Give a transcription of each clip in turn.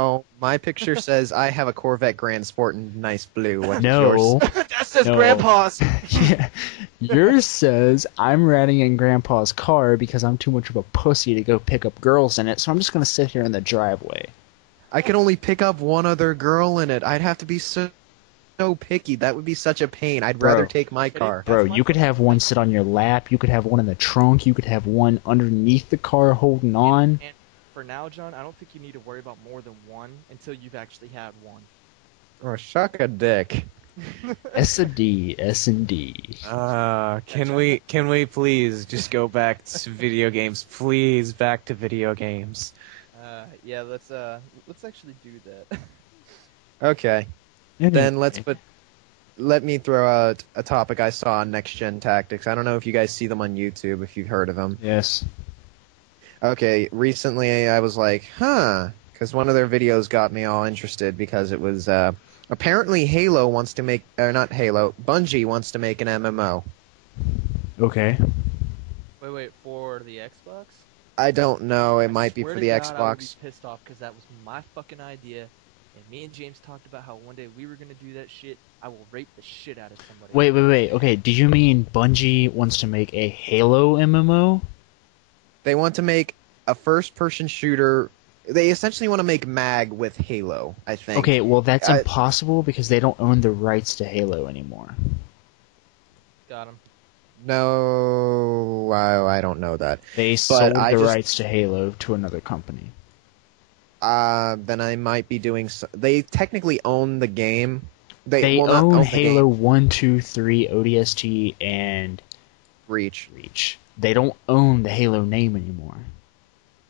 Oh, my picture says I have a Corvette Grand Sport in nice blue. What does yours No, say? That says no. Grandpa's. Yeah. Yours says I'm riding in Grandpa's car because I'm too much of a pussy to go pick up girls in it, so I'm just gonna sit here in the driveway. I can only pick up one other girl in it. I'd have to be so picky. That would be such a pain. I'd rather Bro, take my But it, car. bro, that's my you could question. have one sit on your lap, you could have one in the trunk, you could have one underneath the car holding on. And for now, John, I don't think you need to worry about more than one until you've actually had one. Or shuck a dick. S and D, S and D. Can John, we please just go back to video games? Please, back to video games. yeah, let's actually do that. Okay, Anyway, then let me throw out a topic I saw on Next Gen Tactics. I don't know if you guys see them on YouTube, if you've heard of them. yes. Okay, recently I was like, huh, because one of their videos got me all interested because it was apparently Halo wants to make, or not Halo, Bungie wants to make an MMO. Okay. Wait, for the Xbox? I don't know, it I might be swear for to the God, I would be Xbox. pissed off because that was my fucking idea. And me and James talked about how one day we were gonna do that shit. I will rape the shit out of somebody. Wait. Okay, do you mean Bungie wants to make a Halo MMO? They want to make a first-person shooter. They essentially want to make MAG with Halo, I think. Okay, well that's I, impossible because they don't own the rights to Halo anymore. Got him. no, I don't know that. They But sold I the just rights to Halo to another company. then I might be doing. They technically own the game. They They will not own own the Halo game. 1, 2, 3, ODST, and Reach. Reach. They don't own the Halo name anymore.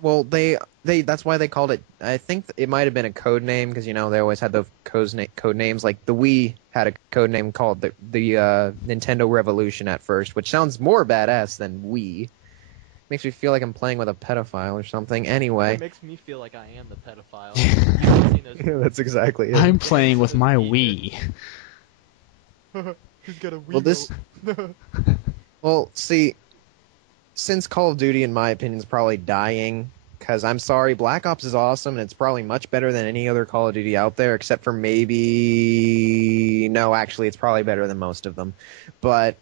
Well, they that's why they called it. I think it might have been a code name because they always had those code names. Like the Wii had a code name called the Nintendo Revolution at first, which sounds more badass than Wii. Makes me feel like I'm playing with a pedophile or something. It Anyway, makes me feel like I am the pedophile. You haven't seen those. that's exactly it. I'm You haven't playing seen with those my Wii Wii. vids? He's got a Well, this Wiimote. well, see, since Call of Duty, in my opinion, is probably dying, because I'm sorry, Black Ops is awesome, and it's probably much better than any other Call of Duty out there, except for maybe... No, actually, it's probably better than most of them. But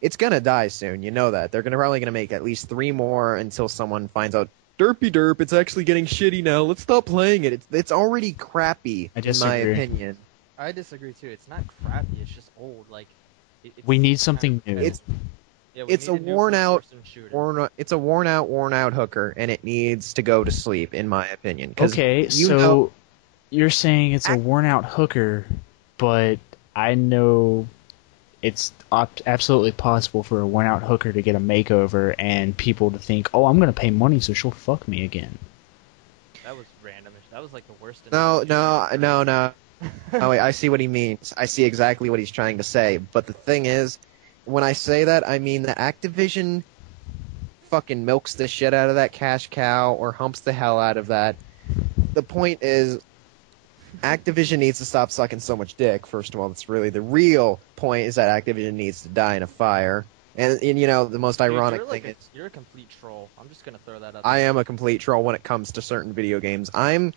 it's gonna die soon, you know that. They're probably gonna make at least 3 more until someone finds out, derpy derp, it's actually getting shitty now, let's stop playing it. It's already crappy, I in my disagree. opinion. I disagree too. It's not crappy. It's just old. Like it's We need kind of something new. repetitive. It's Yeah, we it's need a a new worn out first-person shooter. it's a worn out hooker, and it needs to go to sleep, in my opinion. Because Okay, you know, so you're saying it's a ac- worn out hooker, but I know it's absolutely possible for a worn out hooker to get a makeover and people to think, oh, I'm going to pay money so she'll fuck me again. That was random. That was like the worst no, analogy no, I've no, ever no. Oh, wait, I see what he means. I see exactly what he's trying to say. But the thing is, when I say that, I mean that Activision fucking milks the shit out of that cash cow or humps the hell out of that. The point is, Activision needs to stop sucking so much dick. First of all, that's really the real point, is that Activision needs to die in a fire. And the most Dude, ironic thing is, you're a complete troll. I'm just gonna throw that out I there. am a complete troll when it comes to certain video games. I'm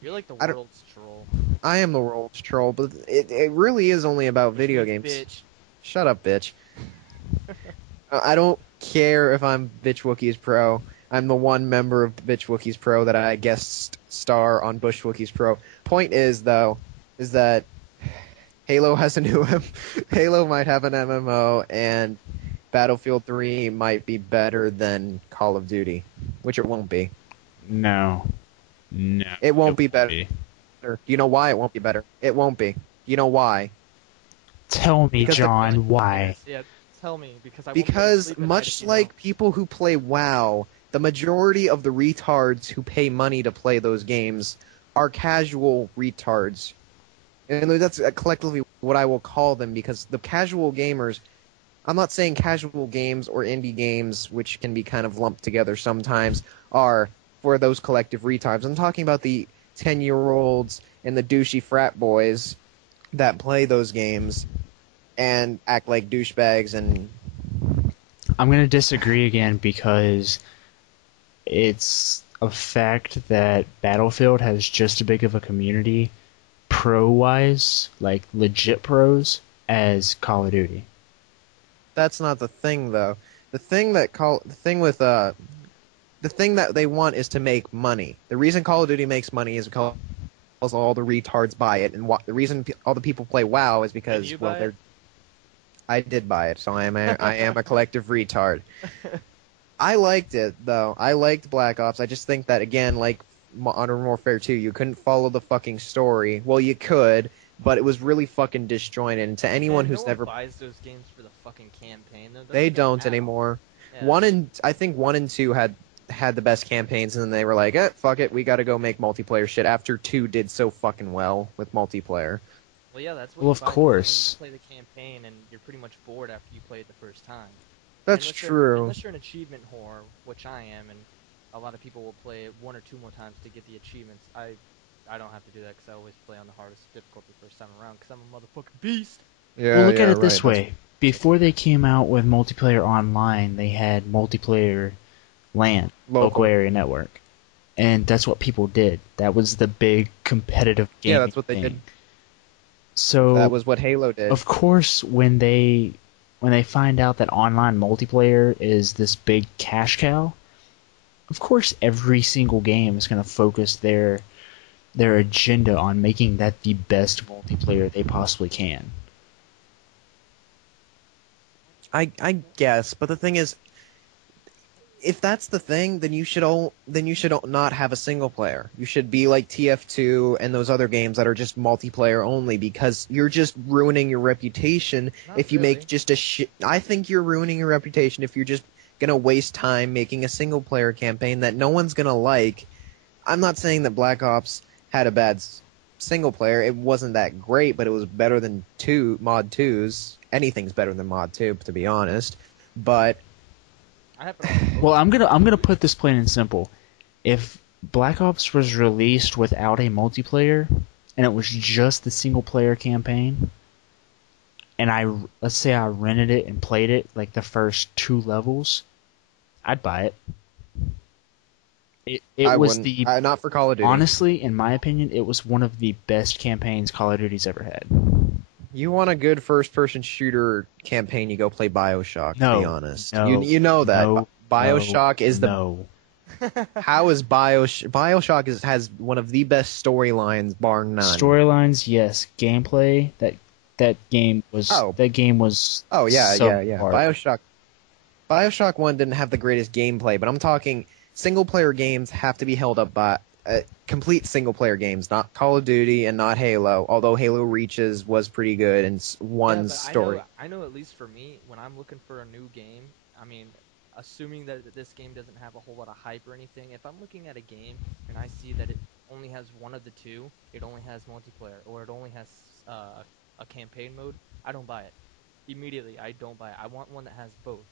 You're like the I don't world's troll. I am the world's troll, but it really is only about Which video means games. bitch. Shut up, bitch. I don't care if I'm BushWookies Pro. I'm the one member of BushWookies Pro that I guest star on BushWookies Pro. Point is, though, is that Halo has a new Halo might have an MMO, and Battlefield 3 might be better than Call of Duty, which it won't be. No. No. It It won't be won't better. be. You know why it won't be better? It won't be. You know why? Tell me, Because the John, why? Yes, yeah. Tell me because I won't be able to Because sleep at night much if you like know. people who play WoW, the majority of the retards who pay money to play those games are casual retards. And that's collectively what I will call them, because the casual gamers, I'm not saying casual games or indie games, which can be kind of lumped together sometimes, are for those collective retards. I'm talking about the 10-year-olds and the douchey frat boys that play those games and act like douchebags and I'm going to disagree again because it's a fact that Battlefield has just as big of a community, pro-wise, like legit pros, as Call of Duty. That's not the thing, though. The thing that they want is to make money. The reason Call of Duty makes money is because all the retards buy it, and the reason all the people play WoW is because it? I did buy it, so I am a collective retard. I liked it though. I liked Black Ops. I just think that again, like Modern Warfare 2, you couldn't follow the fucking story. Well, you could, but it was really fucking disjointed. And to anyone Man, who's no never one buys those games for the fucking campaign. Those they are getting don't out. anymore. Yeah. I think 1 and 2 had the best campaigns, and then they were like, fuck it, we got to go make multiplayer shit. After 2 did so fucking well with multiplayer. Well, yeah, that's what Well, you of buy course. when you play the campaign, and you're pretty much bored after you play it the first time. That's true. Unless you're an achievement whore, which I am, and a lot of people will play it 1 or 2 more times to get the achievements. I don't have to do that because I always play on the hardest difficulty first time around because I'm a motherfucking beast. Well, Yeah, look at yeah, it this right. way. Before they came out with multiplayer online, they had multiplayer LAN, local area network. And that's what people did. That was the big competitive gaming Yeah, that's what they thing. did. So That was what Halo did. of course, when they find out that online multiplayer is this big cash cow, of course every single game is going to focus their agenda on making that the best multiplayer they possibly can. I guess, but the thing is, if that's the thing, then you should not have a single player. You should be like TF2 and those other games that are just multiplayer only, because you're just ruining your reputation if you make just a shit. I think you're ruining your reputation if you're just gonna waste time making a single player campaign that no one's gonna like. I'm not saying that Black Ops had a bad single player. It wasn't that great, but it was better than Mod 2s. Anything's better than Mod 2, to be honest. But well, I'm gonna put this plain and simple. If Black Ops was released without a multiplayer and it was just the single player campaign, and let's say I rented it and played it like the first 2 levels, I'd buy it. It was not for Call of Duty. Honestly, in my opinion, it was one of the best campaigns Call of Duty's ever had. You want a good first-person shooter campaign, you go play BioShock, to be honest. No, you know that. BioShock is the... No. How is BioShock has one of the best storylines, bar none. Storylines, yes. Gameplay, that game was... That game was... Oh, yeah. Hard. BioShock 1 didn't have the greatest gameplay, but I'm talking single-player games have to be held up by... complete single-player games, not Call of Duty and not Halo, although Halo Reaches was pretty good and one story. I know at least for me, when I'm looking for a new game, I mean, assuming that this game doesn't have a whole lot of hype or anything, if I'm looking at a game and I see that it only has one of the two, it only has multiplayer, or it only has a campaign mode, I don't buy it. Immediately, I don't buy it. I want one that has both.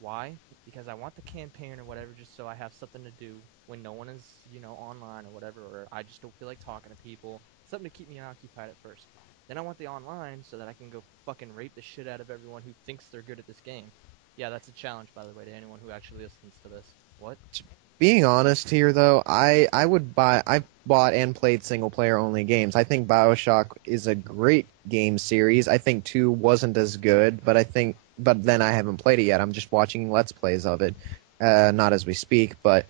Why? Because I want the campaign or whatever just so I have something to do when no one is, online or whatever, or I just don't feel like talking to people. Something to keep me occupied at first. Then I want the online so that I can go fucking rape the shit out of everyone who thinks they're good at this game. Yeah, that's a challenge, by the way, to anyone who actually listens to this. What? Being honest here, though, I bought and played single-player only games. I think BioShock is a great game series. I think 2 wasn't as good, but then I haven't played it yet. I'm just watching Let's Plays of it, not as we speak, but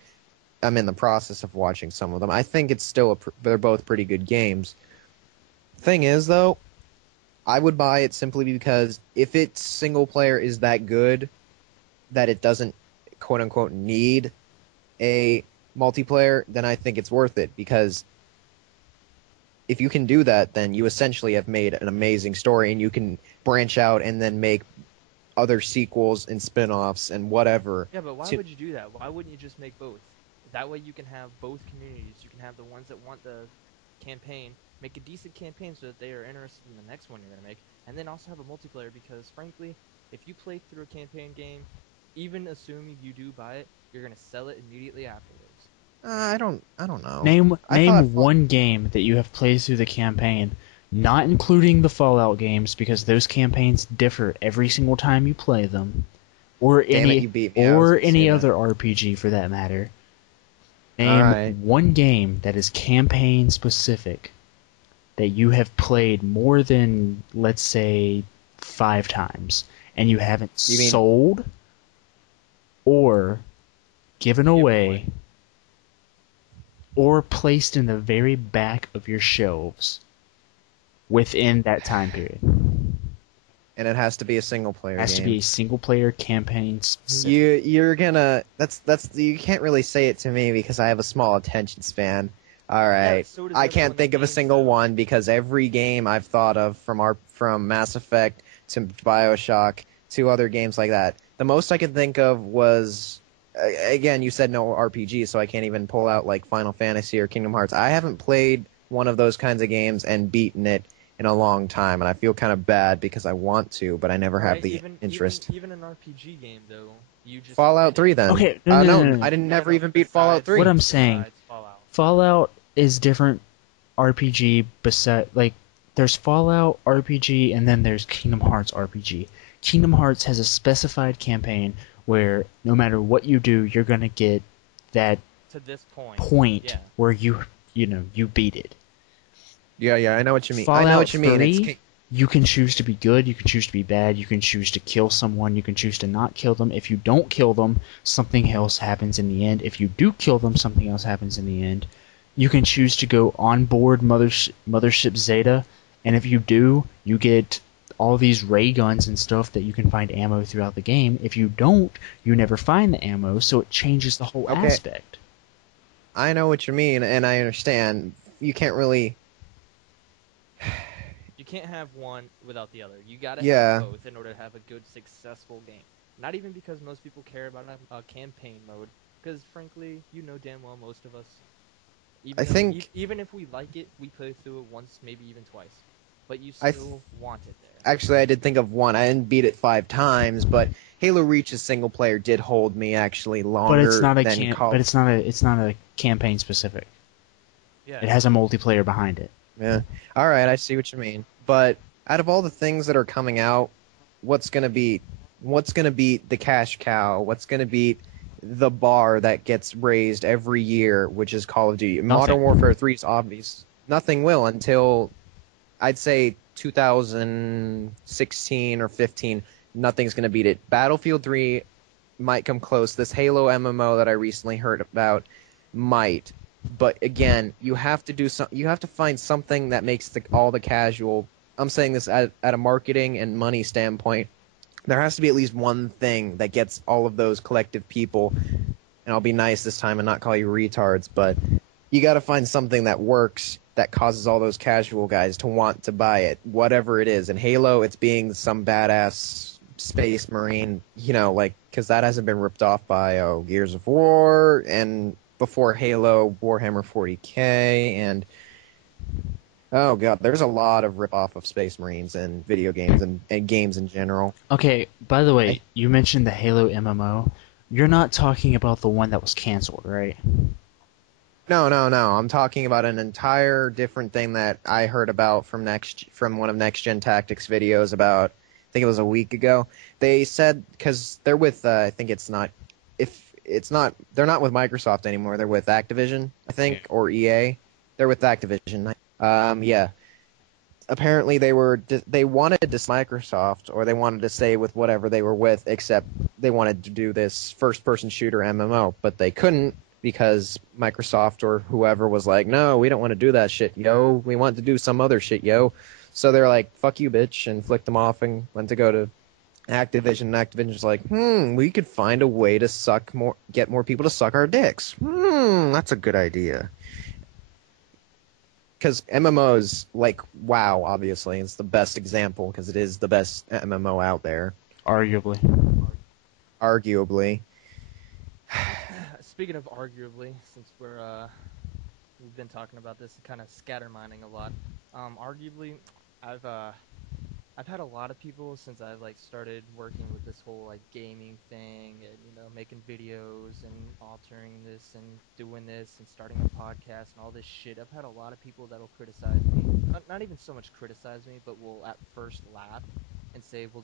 I'm in the process of watching some of them. I think it's still they're both pretty good games. Thing is, though, I would buy it simply because if its single player is that good that it doesn't quote unquote need a multiplayer, then I think it's worth it, because if you can do that, then you essentially have made an amazing story, and you can branch out and then make other sequels and spin-offs and whatever. Yeah, but why would you do that? Why wouldn't you just make both? That way you can have both communities. You can have the ones that want the campaign, make a decent campaign so that they are interested in the next one you're going to make, and then also have a multiplayer, because frankly, if you play through a campaign game, even assuming you do buy it, you're going to sell it immediately afterwards. I don't know. Name one game that you have played through the campaign, not including the Fallout games, because those campaigns differ every single time you play them, or any other RPG for that matter. All Name right. one game that is campaign specific that you have played more than, let's say, 5 times, and you haven't You mean sold or given away or placed in the very back of your shelves within that time period. and it has to be a single player It has to be game. a single player campaign specific. You're gonna that's you can't really say it to me because I have a small attention span. All right. so does I everyone can't that think of a games, single though. one because every game I've thought of from Mass Effect to BioShock to other games like that. The most I could think of was again, you said no RPG, so I can't even pull out like Final Fantasy or Kingdom Hearts. I haven't played one of those kinds of games and beaten it in a long time, and I feel kind of bad because I want to, but I never have Right, the interest. even an RPG game though, you just Fallout 3 finished. then. Okay, no, no, no, No, no. I didn't No, never no, even beat Fallout besides 3. What I'm saying, besides Fallout. Fallout is different RPG beside like there's Fallout RPG and then there's Kingdom Hearts RPG. Kingdom Hearts has a specified campaign where no matter what you do, you're gonna get that To this point. point Yeah. where you beat it. Yeah, I know what you mean. I know Fallout what you mean. 3, you can choose to be good, you can choose to be bad, you can choose to kill someone, you can choose to not kill them. If you don't kill them, something else happens in the end. If you do kill them, something else happens in the end. You can choose to go on board Mothership Zeta, and if you do, you get all these ray guns and stuff that you can find ammo throughout the game. If you don't, you never find the ammo, so it changes the whole Okay. aspect. I know what you mean, and I understand. You can't really. You can't have one without the other. You gotta Yeah. have both in order to have a good, successful game. Not even because most people care about a campaign mode, because frankly, you know damn well most of us, I think. even if we like it, we play through it once, maybe even twice. But you I th- still want it there. Actually, I did think of one. I didn't beat it 5 times, but Halo Reach's single player did hold me actually But it's longer not a than Call. it's not a campaign specific. Yeah. It has a multiplayer behind it. Yeah. All right, I see what you mean. But out of all the things that are coming out, what's gonna beat? What's gonna beat the cash cow? What's gonna beat the bar that gets raised every year, which is Call of Duty? Modern Nothing. Warfare 3 is obvious. Nothing will until I'd say 2016 or 15. Nothing's gonna beat it. Battlefield 3 might come close. This Halo MMO that I recently heard about might. But again, you have to do some. You have to find something that makes all the casual. I'm saying this at a marketing and money standpoint. There has to be at least one thing that gets all of those collective people. And I'll be nice this time and not call you retards, but you got to find something that works that causes all those casual guys to want to buy it, whatever it is. In Halo, it's being some badass space marine, like because that hasn't been ripped off by Gears of War and before Halo, Warhammer 40K, and oh god, there's a lot of rip off of space marines and video games and games in general. Okay, by the way, you mentioned the Halo MMO. You're not talking about the one that was canceled, right? No. I'm talking about an entire different thing that I heard about from one of Next Gen Tactics videos about. I think it was a week ago. They said because they're with I think it's not if it's not they're not with Microsoft anymore. They're with Activision, I think, Yeah. or EA. They're with Activision. Yeah. Apparently they wanted to Microsoft or they wanted to stay with whatever they were with, except they wanted to do this first person shooter MMO, but they couldn't because Microsoft or whoever was like, no, we don't want to do that shit, yo. We want to do some other shit, yo. So they're like, fuck you, bitch, and flicked them off and went to go to Activision. And Activision's like, we could find a way to get more people to suck our dicks. That's a good idea. Because MMOs, like WoW, obviously, is the best example because it is the best MMO out there, Arguably. arguably. Speaking of arguably, since we've been talking about this and kind of scattermining a lot, arguably, I've uh, I've had a lot of people since I've started working with this whole gaming thing and making videos and altering this and doing this and starting a podcast and all this shit. I've had a lot of people that'll criticize me. Not even so much criticize me, but will at first laugh and say, "Well,